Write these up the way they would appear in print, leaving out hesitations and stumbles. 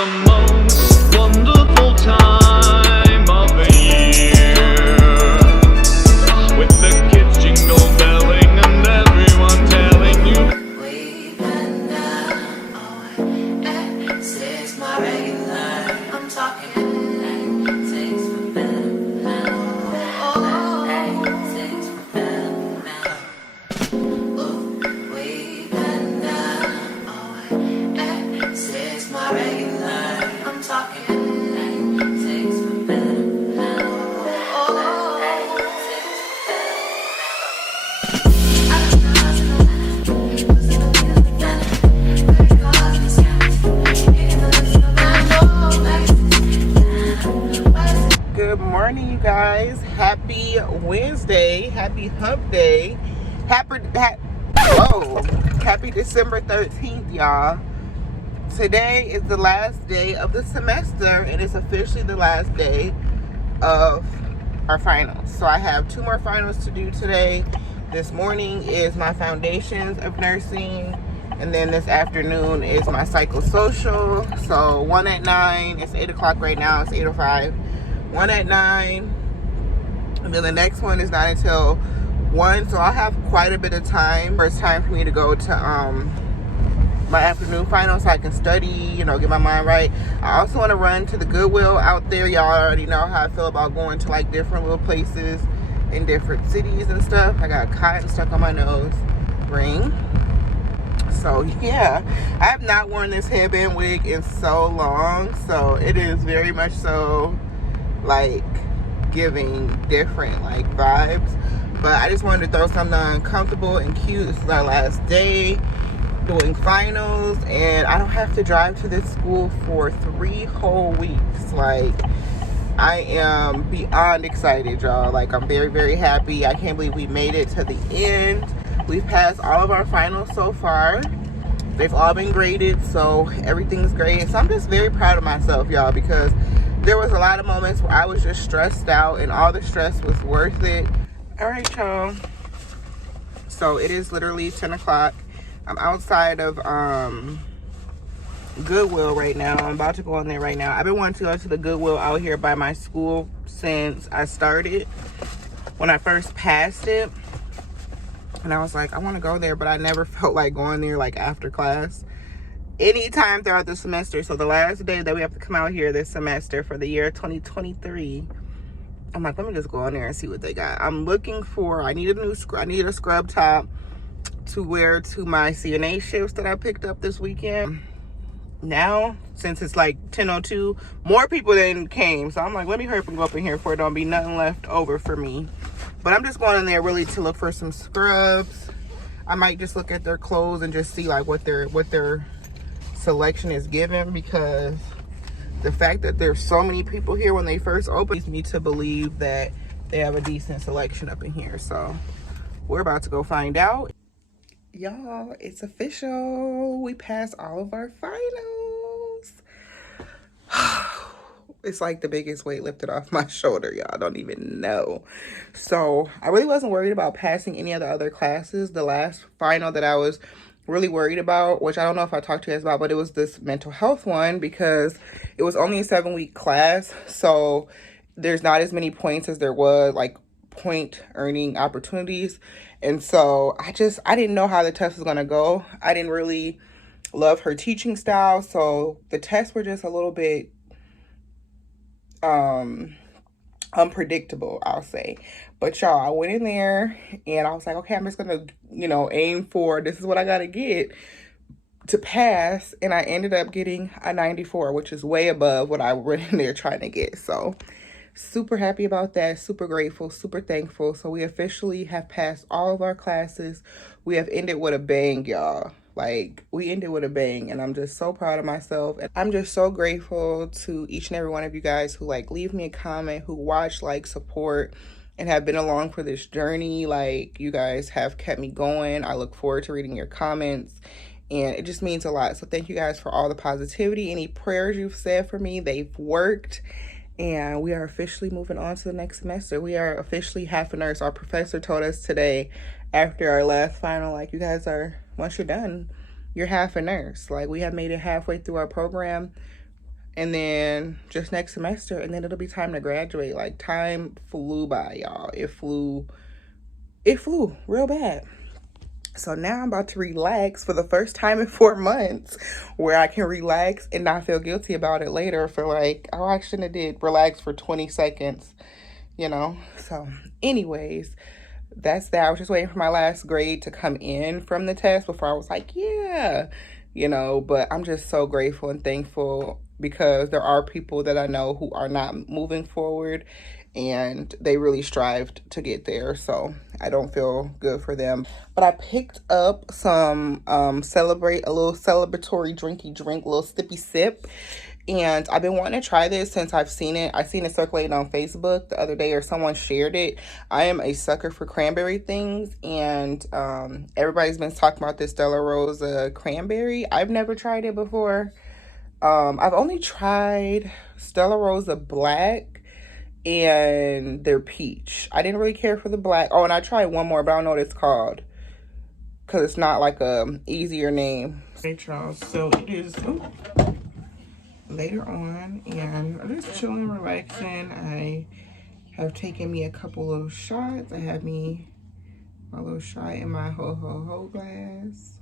the most wonderful time of the year, with the kids jingle belling and everyone telling you we've been down. Oh, X is my regular. I'm talking X for better now. X for better now. Oh, we've been down. Oh, X is my regular. I'm talking X for better now. Oh, Good morning, you guys. Happy Wednesday. Happy hump day. Happy December 13th, y'all. Today is the last day of the semester, and it's officially the last day of our finals. So I have 2 more finals to do today. This morning is my foundations of nursing, and then this afternoon is my psychosocial. So 1 at 9. It's 8 o'clock right now. It's 8:05. 1 at 9, and then the next one is not until 1. So I'll have quite a bit of time. It's time for me to go to my afternoon final so I can study, you know, get my mind right. I also want to run to the Goodwill out there. Y'all already know how I feel about going to like different little places in different cities and stuff. I got cotton stuck on my nose ring. So yeah, I have not worn this headband wig in so long, so it is very much so like giving different like vibes. But I just wanted to throw something uncomfortable and cute. This is our last day doing finals, and I don't have to drive to this school for 3 whole weeks. Like, I am beyond excited, y'all. Like, I'm very, very happy. I can't believe we made it to the end. We've passed all of our finals so far. They've all been graded, so everything's great. So I'm just very proud of myself, y'all, because there was a lot of moments where I was just stressed out, and all the stress was worth it. All right, y'all. So it is literally 10 o'clock. I'm outside of Goodwill right now. I'm about to go in there right now. I've been wanting to go to the Goodwill out here by my school since I started. When I first passed it, and I was like, I want to go there, but I never felt like going there like after class. Anytime throughout the semester. So the last day that we have to come out here this semester for the year 2023, I'm like, let me just go in there and see what they got. I'm looking for, I need a scrub top to wear to my CNA shifts that I picked up this weekend. Now, since it's like 10:02, more people than came. So I'm like, let me hurry up and go up in here before it don't be nothing left over for me. But I'm just going in there really to look for some scrubs. I might just look at their clothes and just see like what their selection is given, because the fact that there's so many people here when they first open leads me to believe that they have a decent selection up in here. So we're about to go find out. Y'all, it's official. We passed all of our finals. It's like the biggest weight lifted off my shoulder, y'all. Don't even know. So I really wasn't worried about passing any of the other classes. The last final that I was really worried about, which I don't know if I talked to you guys about, but it was this mental health one, because it was only a 7-week class. So there's not as many points as there was like point earning opportunities. And so I didn't know how the test was going to go. I didn't really love her teaching style. So the tests were just a little bit unpredictable, I'll say. But y'all, I went in there and I was like, okay, I'm just gonna, you know, aim for, this is what I gotta get to pass. And I ended up getting a 94, which is way above what I went in there trying to get. So super happy about that, super grateful, super thankful. So we officially have passed all of our classes. We have ended with a bang, y'all. Like, we ended with a bang, and I'm just so proud of myself. And I'm just so grateful to each and every one of you guys who like leave me a comment, who watch, like, support, and have been along for this journey. Like, you guys have kept me going. I look forward to reading your comments, and it just means a lot. So thank you guys for all the positivity. Any prayers you've said for me, they've worked. And we are officially moving on to the next semester. We are officially half a nurse. Our professor told us today, after our last final, like, you guys are, once you're done, you're half a nurse. Like, we have made it halfway through our program. and then just next semester, and then it'll be time to graduate. Like, time flew by, y'all. It flew real bad. So now I'm about to relax for the first time in 4 months, where I can relax and not feel guilty about it later for like, oh, I shouldn't have did relax for 20 seconds, you know? So anyways, that's that. I was just waiting for my last grade to come in from the test before I was like, yeah, you know, but I'm just so grateful and thankful because there are people that I know who are not moving forward and they really strived to get there. So I don't feel good for them. But I picked up some a little celebratory drinky drink, a little sippy sip. And I've been wanting to try this since I've seen it. I seen it circulating on Facebook the other day, or someone shared it. I am a sucker for cranberry things, and everybody's been talking about this Stella Rosa cranberry. I've never tried it before. I've only tried Stella Rosa black and their peach. I didn't really care for the black. Oh, and I tried one more, but I don't know what it's called because it's not like a easier name. Hey, Charles. So it is later on, and I'm just chilling, relaxing. I have taken me a couple of shots. I have me my little shot in my ho glass.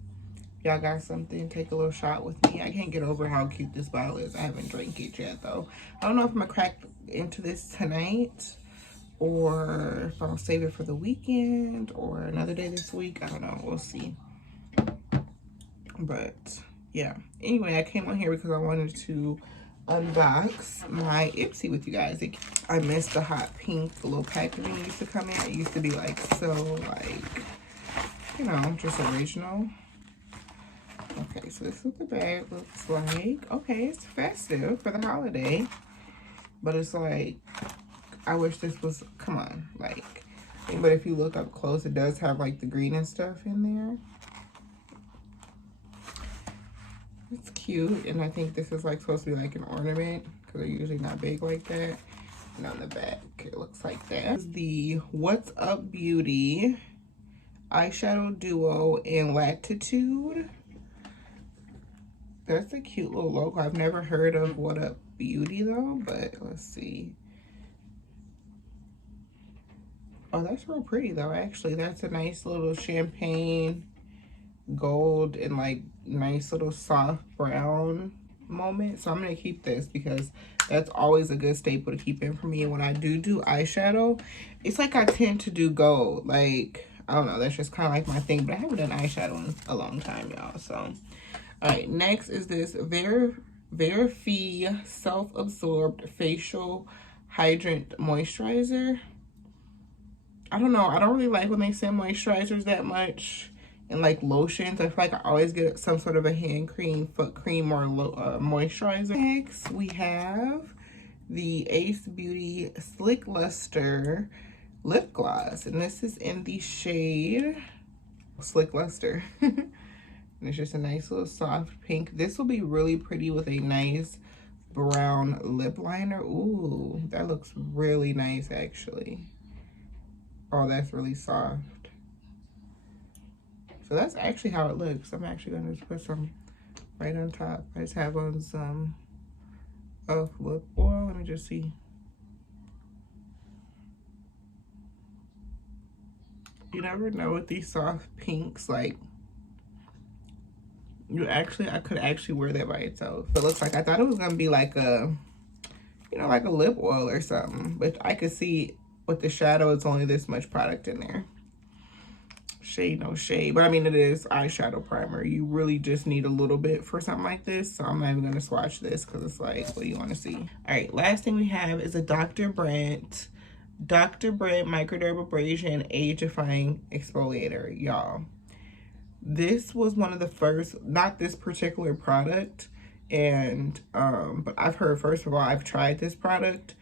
Y'all got something, take a little shot with me. I can't get over how cute this bottle is. I haven't drank it yet though. I don't know if I'm gonna crack into this tonight or if I'll save it for the weekend or another day this week. I don't know, we'll see. But yeah, anyway, I came on here because I wanted to unbox my Ipsy with you guys. I missed the hot pink little packaging used to come in. It used to be like so like, you know, just original. Okay, so this is what the bag looks like. Okay, it's festive for the holiday, but it's like, I wish this was, come on, like, but if you look up close, it does have like the green and stuff in there. It's cute, and I think this is like supposed to be like an ornament because they're usually not big like that. And on the back, it looks like that. This is the What's Up Beauty eyeshadow duo in Latitude. That's a cute little logo. I've never heard of What Up Beauty though, but let's see. Oh, that's real pretty though, actually. That's a nice little champagne gold and like nice little soft brown moment. So I'm gonna keep this because that's always a good staple to keep in for me. And when I do eyeshadow, it's like I tend to do gold. Like, I don't know, that's just kind of like my thing, but I haven't done eyeshadow in a long time, y'all. So all right, next is this FAVORTIE self-absorbed facial hydrant moisturizer. I don't know, I don't really like when they send moisturizers that much and like lotions. I feel like I always get some sort of a hand cream, foot cream, or moisturizer. Next, we have the Ace Beauty Slick Luster lip gloss, and this is in the shade Slick Luster. And it's just a nice little soft pink. This will be really pretty with a nice brown lip liner. Ooh, that looks really nice actually. Oh, that's really soft. So that's actually how it looks. I'm actually gonna just put some right on top. I just have on some of lip oil. Let me just see. You never know with these soft pinks, like, I could actually wear that by itself. It looks like, I thought it was gonna be like a, you know, like a lip oil or something, but I could see with the shadow, it's only this much product in there. Shade, no shade, but I mean, it is eyeshadow primer. You really just need a little bit for something like this, so I'm not even gonna swatch this because it's like, what do you want to see? All right, last thing we have is a Dr. Brandt microdermabrasion age-defying exfoliator, y'all. This was one of the first, not this particular product, and but I've heard, first of all, I've tried this product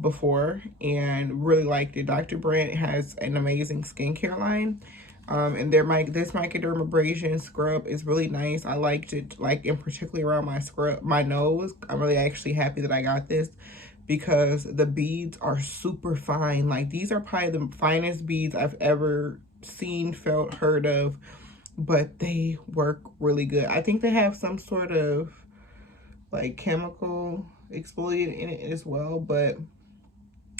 before and really liked it. Dr. Brandt has an amazing skincare line, and this microdermabrasion scrub is really nice. I liked it, like in particularly around my nose. I'm really actually happy that I got this because the beads are super fine. Like, these are probably the finest beads I've ever seen, felt, heard of, but they work really good. I think they have some sort of like chemical exfoliant in it as well, but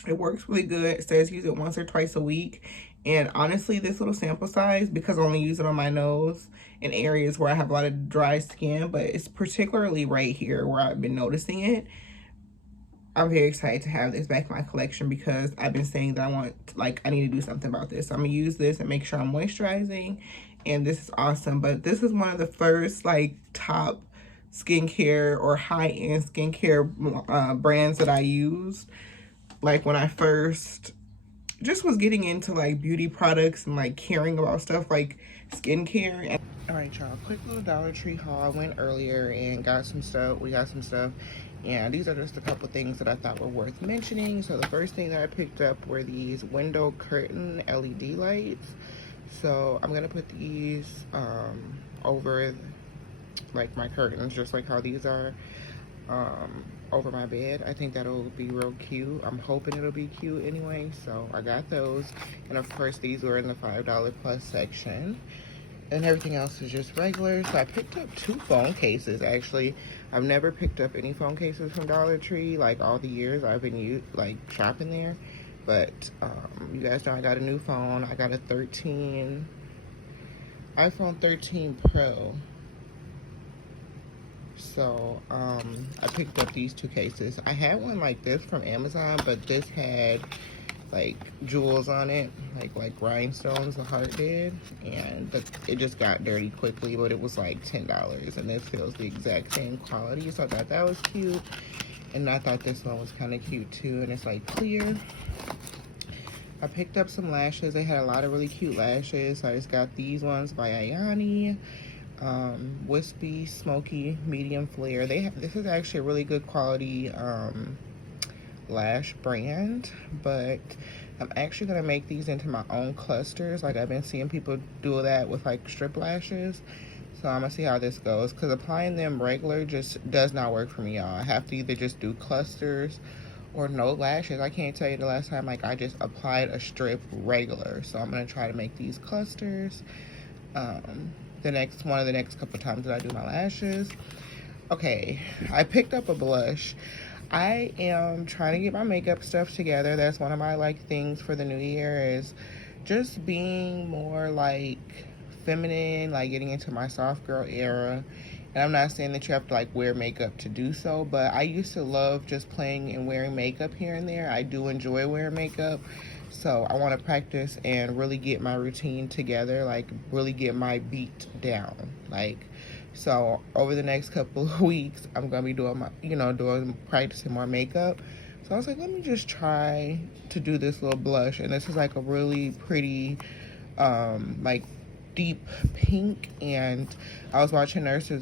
it works really good. It says use it once or twice a week. And honestly, this little sample size, because I only use it on my nose in areas where I have a lot of dry skin, but it's particularly right here where I've been noticing it. I'm very excited to have this back in my collection because I've been saying that I need to do something about this. So I'm gonna use this and make sure I'm moisturizing, and this is awesome. But this is one of the first like top skincare or high-end skincare brands that I used. Like when I first just was getting into like beauty products and like caring about stuff like skincare. All right, y'all, quick little Dollar Tree haul. I went earlier and got some stuff. We got some stuff. And these are just a couple things that I thought were worth mentioning. So the first thing that I picked up were these window curtain LED lights. So I'm gonna put these over like my curtains, just like how these are over my bed. I think that'll be real cute. I'm hoping it'll be cute anyway. So I got those. And of course these were in the $5 plus section. And everything else is just regular. So I picked up 2 phone cases, actually. I've never picked up any phone cases from Dollar Tree, like all the years I've been shopping there. But you guys know I got a new phone. I got a iPhone 13 Pro. So I picked up these 2 cases. I had one like this from Amazon, but this had like jewels on it, like rhinestones, the heart did, but it just got dirty quickly. But it was like $10, and this feels the exact same quality, so I thought that was cute. And I thought this one was kind of cute too, and it's like clear. I picked up some lashes. They had a lot of really cute lashes, so I just got these ones by Ayani. Wispy, smoky, medium flare. This is actually a really good quality lash brand, but I'm actually gonna make these into my own clusters. Like I've been seeing people do that with like strip lashes, so I'm gonna see how this goes, because applying them regular just does not work for me, y'all. I have to either just do clusters or no lashes. I can't tell you the last time like I just applied a strip regular, so I'm gonna try to make these clusters the next couple times that I do my lashes. Okay, I picked up a blush. I am trying to get my makeup stuff together. That's one of my like things for the new year, is just being more like feminine, like getting into my soft girl era. And I'm not saying that you have to like wear makeup to do so, but I used to love just playing and wearing makeup here and there. I do enjoy wearing makeup, so I want to practice and really get my routine together, like really get my beat down. So over the next couple of weeks, I'm gonna be doing practicing more makeup. So I was like, let me just try to do this little blush, and this is like a really pretty, like deep pink. And I was watching Nurse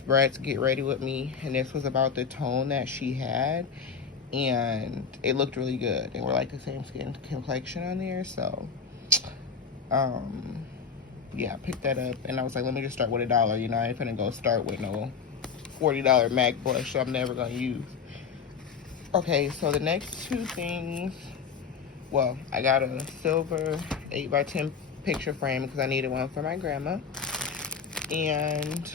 Brett's Get Ready With Me, and this was about the tone that she had, and it looked really good. And we're like the same skin complexion on there, so yeah, I picked that up, and I was like, let me just start with $1. I ain't finna go start with no $40 MAC blush, so I'm never gonna use. Okay, so the next 2 things, well, I got a silver 8x10 picture frame because I needed one for my grandma, and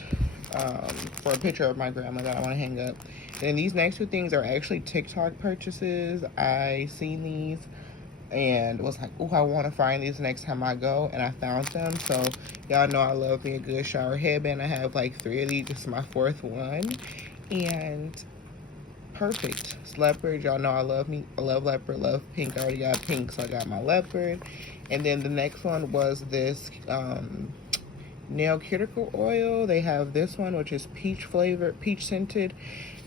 for a picture of my grandma that I want to hang up. And these next 2 things are actually TikTok purchases. I seen these and was like, oh, I want to find these next time I go, and I found them. So y'all know I love me a good shower headband. I have like 3 of these. This is my 4th one, and perfect. It's leopard. Y'all know I love leopard, love pink. I already got pink, so I got my leopard. And then the next one was this nail cuticle oil. They have this one, which is peach flavored, peach scented,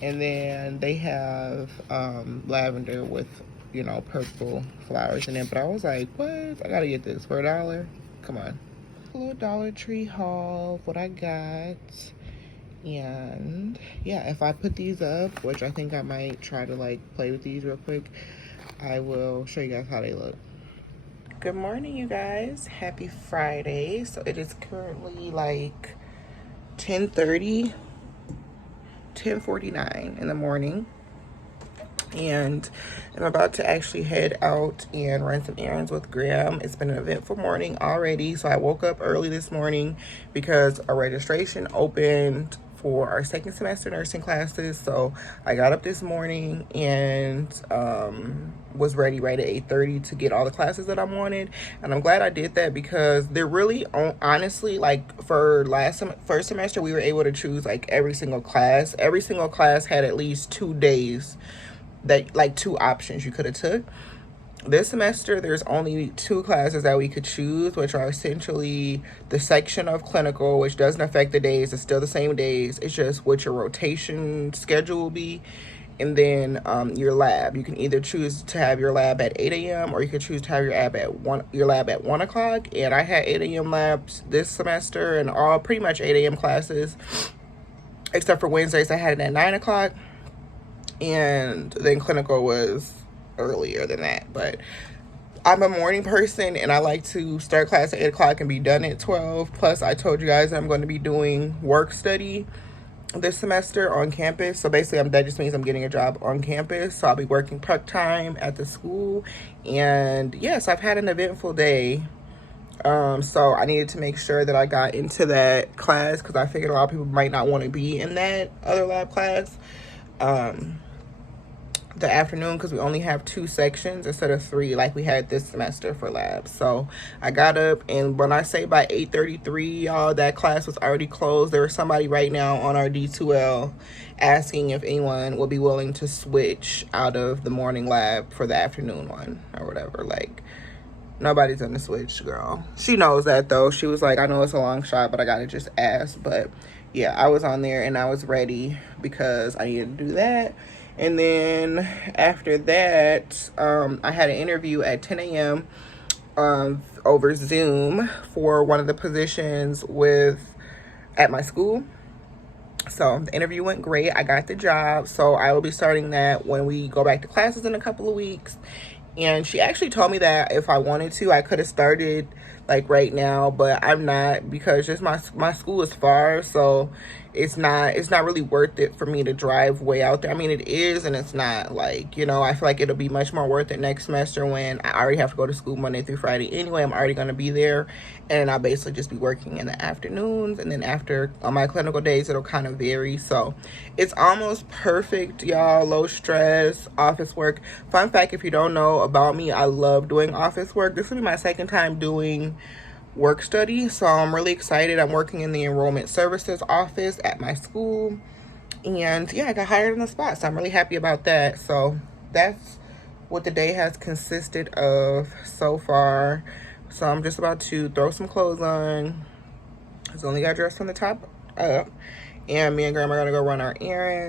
and then they have lavender with purple flowers in it. But I was like, what? I gotta get this for $1. Come on. A little Dollar Tree haul of what I got. And yeah, if I put these up, which I think I might try to like play with these real quick, I will show you guys how they look. Good morning, you guys. Happy Friday. So it is currently like 10:49 in the morning, and I'm about to actually head out and run some errands with Graham. It's been an eventful morning already. So I woke up early this morning because our registration opened for our second semester nursing classes. So I got up this morning and was ready right at 8:30 to get all the classes that I wanted. And I'm glad I did that because they're really, honestly, like for first semester, we were able to choose like every single class. Every single class had at least 2 days that, like, 2 options you could have took. This semester, there's only 2 classes that we could choose, which are essentially the section of clinical, which doesn't affect the days. It's still the same days. It's just what your rotation schedule will be. And then your lab. You can either choose to have your lab at 8 a.m. or you could choose to have your lab at 1 o'clock. And I had 8 a.m. labs this semester and all pretty much 8 a.m. classes, except for Wednesdays I had it at 9 o'clock. And then clinical was earlier than that. But I'm a morning person and I like to start class at 8 o'clock and be done at 12. Plus, I told you guys I'm going to be doing work study this semester on campus. So basically, that just means I'm getting a job on campus. So I'll be working part-time at the school. And yes, I've had an eventful day. So I needed to make sure that I got into that class because I figured a lot of people might not want to be in that other lab class. The afternoon, because we only have 2 sections instead of 3 like we had this semester for labs. So I got up, and when I say by 8:33, y'all, that class was already closed. There was somebody right now on our D2L asking if anyone would be willing to switch out of the morning lab for the afternoon one or whatever. Like, nobody's gonna switch, girl. She knows that though. She was like, I know it's a long shot, but I gotta just ask. But yeah, I was on there and I was ready because I needed to do that. And then after that, I had an interview at 10 a.m. Over Zoom for one of the positions at my school. So the interview went great. I got the job. So I will be starting that when we go back to classes in a couple of weeks. And she actually told me that if I wanted to, I could have started like right now, but I'm not, because just my school is far, so it's not really worth it for me to drive way out there. I mean, it is, and it's not. Like, you know, I feel like it'll be much more worth it next semester when I already have to go to school Monday through Friday anyway. I'm already going to be there, and I'll basically just be working in the afternoons, and then after on my clinical days it'll kind of vary. So it's almost perfect, y'all. Low stress office work. Fun fact, if you don't know about me, I love doing office work. This will be my second time doing work study, so I'm really excited. I'm working in the enrollment services office at my school, and yeah, I got hired on the spot, so I'm really happy about that. So that's what the day has consisted of so far. So I'm just about to throw some clothes on. I only got dressed from the top up, and me and grandma are gonna go run our errands.